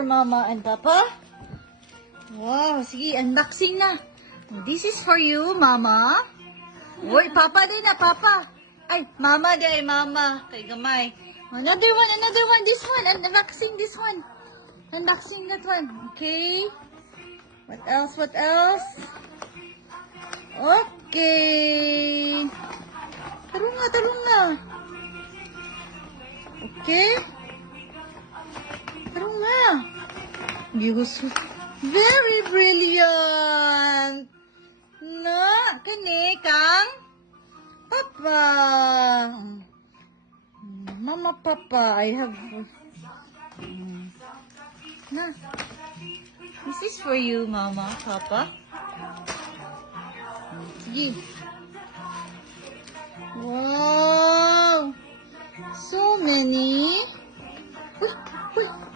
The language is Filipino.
for Mama and Papa. Wow, sige, unboxing na. This is for you, Mama. Uy, Papa din na, Papa. Ay, Mama din, Mama. Kay gamay. Another one. This one, unboxing this one. Unboxing that one. Okay. What else? Okay. Tarong na. Okay. Tarong na. Useful. Very brilliant. Na, kani kang Papa. Mama, Papa, I have... Na. This is for you, Mama, Papa. Sige. Wow! So many. Uy!